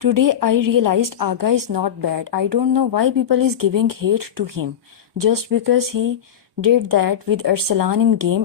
Today I realized Aga is not bad. I don't know why people is giving hate to him. Just because he did that with Arsalan in game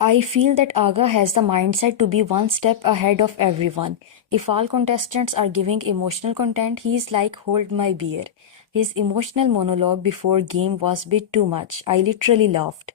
I feel that Aga has the mindset to be one step ahead of everyone. If all contestants are giving emotional content, he is like, hold my beer. His emotional monologue before game was a bit too much. I literally laughed.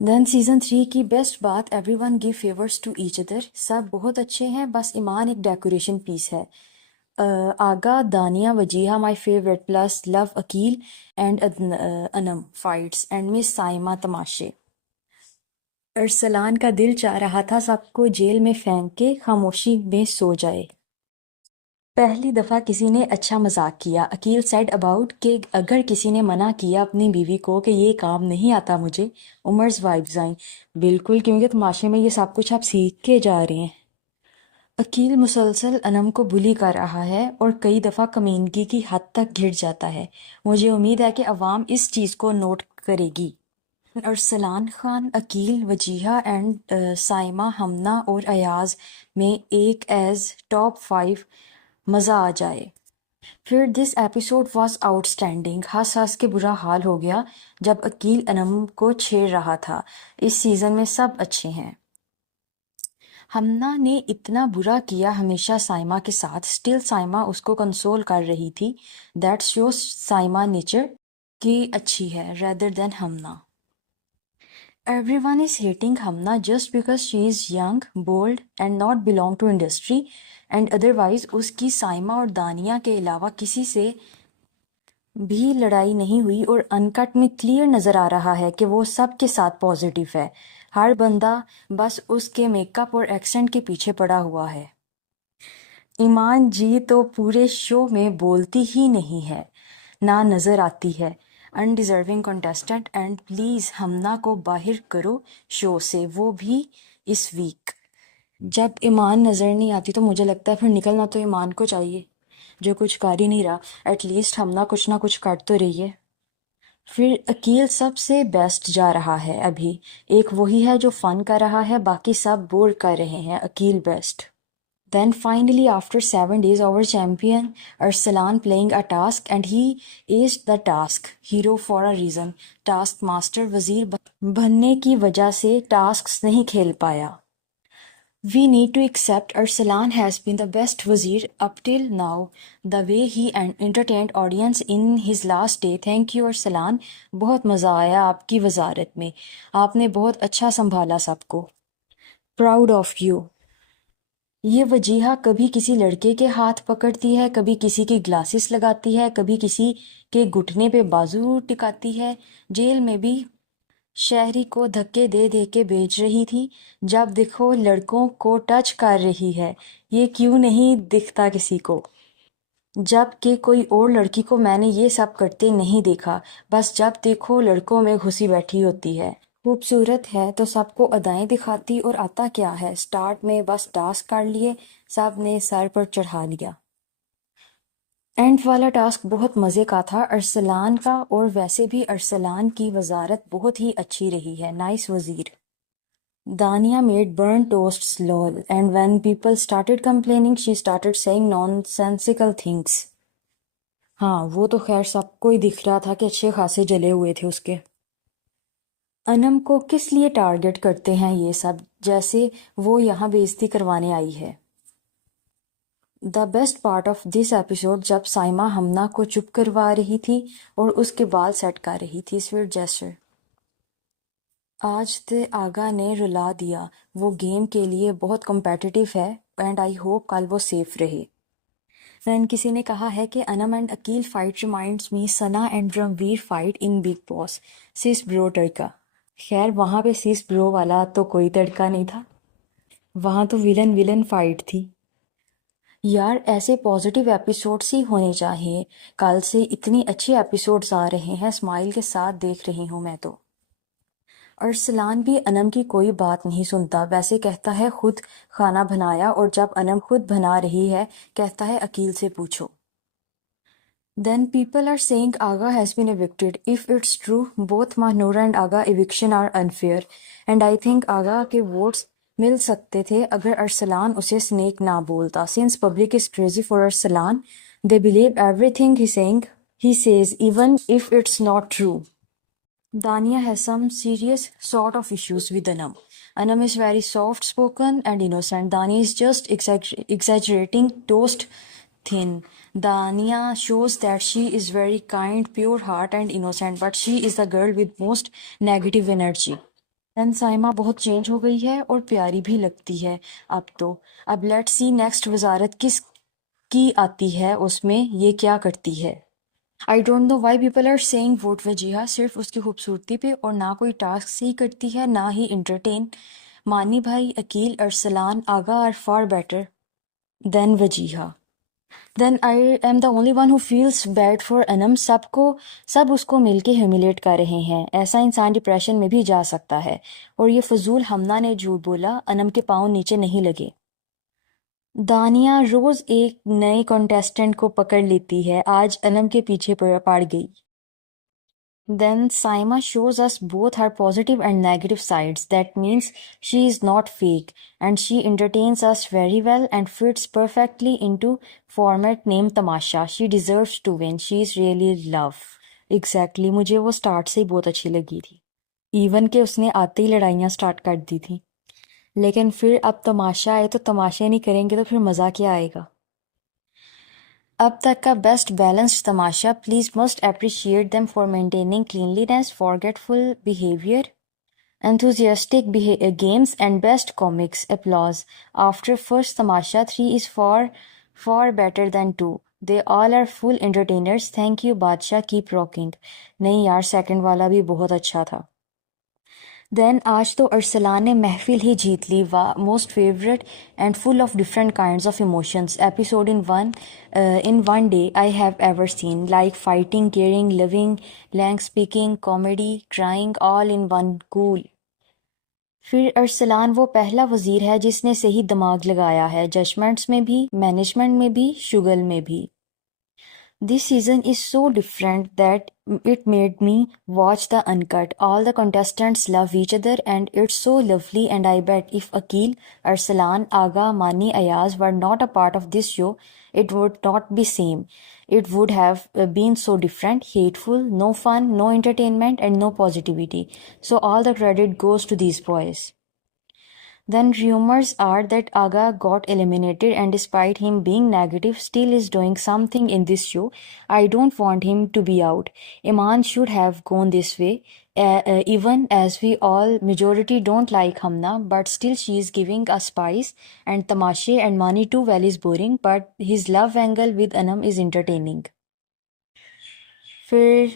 Then season 3 کی best بات everyone gave favours to each other. سب بہت اچھے ہیں، بس ایمان ایک decoration piece ہے. Agha, Dania, Wajiha my favourite, plus love Aqeel and Anam fights and miss Saima تماشے. ارسلان کا دل چاہ رہا تھا سب کو جیل میں پھینک کے خاموشی میں سو جائے. پہلی دفعہ کسی نے اچھا مذاق کیا. عقیل سیڈ اباؤٹ کہ اگر کسی نے منع کیا اپنی بیوی کو کہ یہ کام نہیں آتا مجھے. عمر's وائبز آئیں. بالکل، کیونکہ تماشے میں یہ سب کچھ آپ سیکھ کے جا رہے ہیں. عقیل مسلسل انم کو بلی کر رہا ہے اور کئی دفعہ کمینگی کی حد تک گھٹ جاتا ہے. مجھے امید ہے کہ عوام اس چیز کو نوٹ کرے گی. ارسلان خان، عقیل، وجیہہ اینڈ سائمہ، ہمنا اور ایاز میں ایک ایز ٹاپ 5 مزہ آ جائے. پھر this episode was out standing. ہنس ہنس کے برا حال ہو گیا جب عقیل انم کو چھیڑ رہا تھا. اس سیزن میں سب اچھے ہیں. ہمنا نے اتنا برا کیا ہمیشہ سائمہ کے ساتھ، اسٹل سائمہ اس کو کنسول کر رہی تھی. دیٹ شوز سائمہ نیچر کی اچھی ہے rather than Humna. Everyone is hating Hamna just because she is young, bold and not belong to industry and otherwise اس کی سائمہ اور دانیہ کے علاوہ کسی سے بھی لڑائی نہیں ہوئی اور انکٹ میں کلیئر نظر آ رہا ہے کہ وہ سب کے ساتھ پازیٹیو ہے. ہر بندہ بس اس کے میک اپ اور ایکسنٹ کے پیچھے پڑا ہوا ہے. ایمان جی تو پورے شو میں بولتی ہی نہیں ہے، نہ نظر آتی ہے. انڈیزرونگ کنٹیسٹنٹ اینڈ پلیز ہمنا کو باہر کرو شو سے، وہ بھی اس ویک. جب ایمان نظر نہیں آتی تو مجھے لگتا ہے پھر نکلنا تو ایمان کو چاہیے، جو کچھ کر ہی نہیں رہا. ایٹ لیسٹ ہمنا کچھ نہ کچھ کر تو رہی ہے. پھر عقیل سب سے بیسٹ جا رہا ہے ابھی. ایک وہی ہے جو فن کر رہا ہے، باقی سب بور کر رہے ہیں. Aqeel best. Then finally, after 7 days, our champion Arsalan playing a task and he aced the task. Hero for a reason. Task master وزیر بننے کی وجہ سے ٹاسکس نہیں کھیل پایا. We need to accept Arsalan has been the best وزیر up till now. The way he entertained audience in his last day. Thank you Arsalan. بہت مزہ آیا آپ کی وزارت میں. آپ نے بہت اچھا سنبھالا سب کو. Proud of you. یہ وجیہہ کبھی کسی لڑکے کے ہاتھ پکڑتی ہے، کبھی کسی کی گلاسز لگاتی ہے، کبھی کسی کے گھٹنے پہ بازو ٹکاتی ہے. جیل میں بھی شہری کو دھکے دے دے کے بیچ رہی تھی. جب دیکھو لڑکوں کو ٹچ کر رہی ہے. یہ کیوں نہیں دکھتا کسی کو؟ جب کہ کوئی اور لڑکی کو میں نے یہ سب کرتے نہیں دیکھا. بس جب دیکھو لڑکوں میں گھسی بیٹھی ہوتی ہے. خوبصورت ہے تو سب کو ادائیں دکھاتی اور آتا کیا ہے. سٹارٹ میں بس ٹاسک کر لیے، سب نے سر پر چڑھا لیا. اینڈ والا ٹاسک بہت مزے کا تھا ارسلان کا، اور ویسے بھی ارسلان کی وزارت بہت ہی اچھی رہی ہے. نائس وزیر. Dania made burn toasts lol and when people started complaining she started saying nonsensical things. ہاں وہ تو خیر سب کو ہی دکھ رہا تھا کہ اچھے خاصے جلے ہوئے تھے اس کے. انم کو کس لیے ٹارگٹ کرتے ہیں یہ سب، جیسے وہ یہاں بےعزتی کروانے آئی ہے. The best part of this episode جب سائمہ ہمنا کو چپ کروا رہی تھی اور اس کے بال سیٹ کر رہی تھی. Sweet gesture. آج تے آگا نے رلا دیا. وہ گیم کے لیے بہت کمپیٹیٹیو ہے اینڈ آئی ہوپ کل وہ سیف رہے. دین کسی نے کہا ہے کہ Anam and Aqeel fight reminds me Sana and Ranveer fight in Bigg Boss. Sis bro ٹرکا. خیر وہاں پہ سیس برو والا تو کوئی تڑکا نہیں تھا، وہاں تو ولن فائٹ تھی. یار ایسے پازیٹیو ایپیسوڈس ہی ہونے چاہیے. کل سے اتنی اچھے ایپیسوڈز آ رہے ہیں، اسمائل کے ساتھ دیکھ رہی ہوں میں تو. ارسلان بھی انم کی کوئی بات نہیں سنتا. ویسے کہتا ہے خود کھانا بنایا، اور جب انم خود بنا رہی ہے کہتا ہے عقیل سے پوچھو. Then people are saying Aga has been evicted. If it's true, both Mahnura and Aga eviction are unfair. And I think Aga کے votes مل سکتے تھے اگر ارسلان اسے snake نہ بولتا. Since public is crazy for Arsalan, they believe everything he says, even if it's not true. Dania has some serious sort of issues with Anam. Anam is very soft spoken and innocent. Dania is just exaggerating toast thin. Dania shows that she is very kind, pure heart and innocent, but she is the girl with most negative energy. دین سائمہ بہت change ہو گئی ہے اور پیاری بھی لگتی ہے اب let see next وزارت کس کی آتی ہے، اس میں یہ کیا کرتی ہے۔ I don't know why people are seeing vote Wajiha, صرف اس کی خوبصورتی پہ، اور نہ کوئی ٹاسک صحیح کرتی ہے نہ ہی انٹرٹین۔ مانی بھائی، Aqeel, Arsalan Agha are far better than Wajiha. Then I am the only one who feels bad for Anam, سب اس کو مل کے ہیومیلیٹ کر رہے ہیں، ایسا انسان ڈپریشن میں بھی جا سکتا ہے، اور یہ فضول ہمنا نے جھوٹ بولا، انم کے پاؤں نیچے نہیں لگے۔ دانیہ روز ایک نئے کانٹیسٹنٹ کو پکڑ لیتی ہے، آج انم کے پیچھے پڑ گئی۔ Then Saima shows us both her positive and negative sides. That means she is not fake and she entertains us very well and fits perfectly into format named Tamasha. She deserves to win. She is really love. Exactly. مجھے وہ start سے ہی بہت اچھی لگی تھی، even کہ اس نے آتے ہی لڑائیاں سٹارٹ کر دی تھیں، لیکن پھر اب تماشا آئے تو تماشے نہیں کریں گے تو پھر مزہ کیا آئے گا۔ اب تک کا بیسٹ بیلنسڈ تماشا، please must appreciate them for maintaining cleanliness, forgetful behavior, enthusiastic games and best comics. Applause. After first tamasha, 3 is far better than 2. They all are full entertainers. Thank you بادشاہ, keep rocking. نہیں یار، second والا بھی بہت اچھا تھا۔ دین آج تو ارسلان نے محفل ہی جیت لی، most favourite and full of different kinds of emotions episode in one day I have ever seen, like fighting, caring, living, lang speaking, comedy, crying, all in one. Cool. پھر ارسلان وہ پہلا وزیر ہے جس نے صحیح دماغ لگایا ہے، ججمنٹس میں بھی، مینجمنٹ میں بھی، شغل میں بھی۔ This season is so different that it made me watch the uncut. All the contestants love each other and it's so lovely, and I bet if Akil, Arsalan, Aga, Mani, Ayaz were not a part of this show, it would not be same. It would have been so different, hateful, no fun, no entertainment and no positivity. So all the credit goes to these boys. Then rumors are that Aga got eliminated and despite him being negative, still is doing something in this show. I don't want him to be out. Iman should have gone this way, even as we all majority don't like Hamna, but still she is giving us spice, and Tamashe and Mani too well is boring, but his love angle with Anam is entertaining. پھر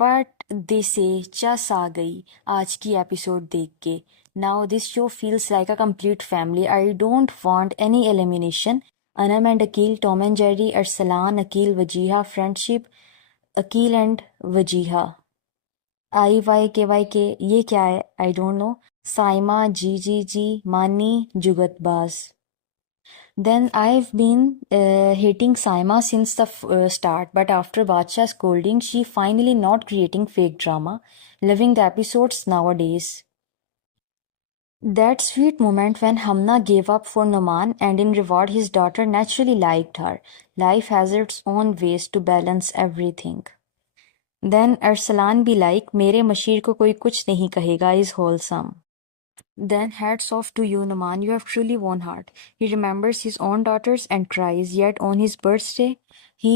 what the سے چس آ گئی آج کی episode دیکھ کے۔ Now this show feels like a complete family. I don't want any elimination. Anam and Aqeel, Tom and Jerry, Arsalan, Aqeel, Wajiha, friendship, Aqeel and Wajiha, IYKYK، یہ کیا ہے؟ آئی ڈونٹ نو. سائمہ، جی، مانی، جگت باز. Then I've been hating Saima since the start, but after Badshah's scolding, she finally not creating fake drama, loving the episodes nowadays. That sweet moment when Hamna gave up for Numan and in reward his daughter naturally liked her. Life has its own ways to balance everything. Then Arsalan be like, میرے مشیر کو کوئی کچھ نہیں کہے گا is wholesome. Then hats off to you, Numan. You have truly won heart. He remembers his own daughters and cries, yet on his birthday, he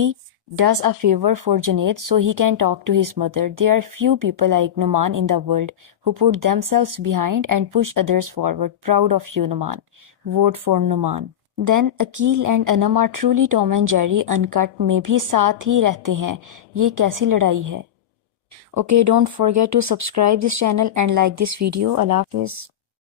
does a favor for Junaid so he can talk to his mother. There are few people like Numan in the world who put themselves behind and push others forward. Proud of you, Numan. Vote for Numan. Then Akil and Anam are truly Tom and Jerry. Uncut میں بھی ساتھ ہی رہتے ہیں. یہ کیسی لڑائی ہے؟ Okay, don't forget to subscribe this channel and like this video. Allah Hafiz.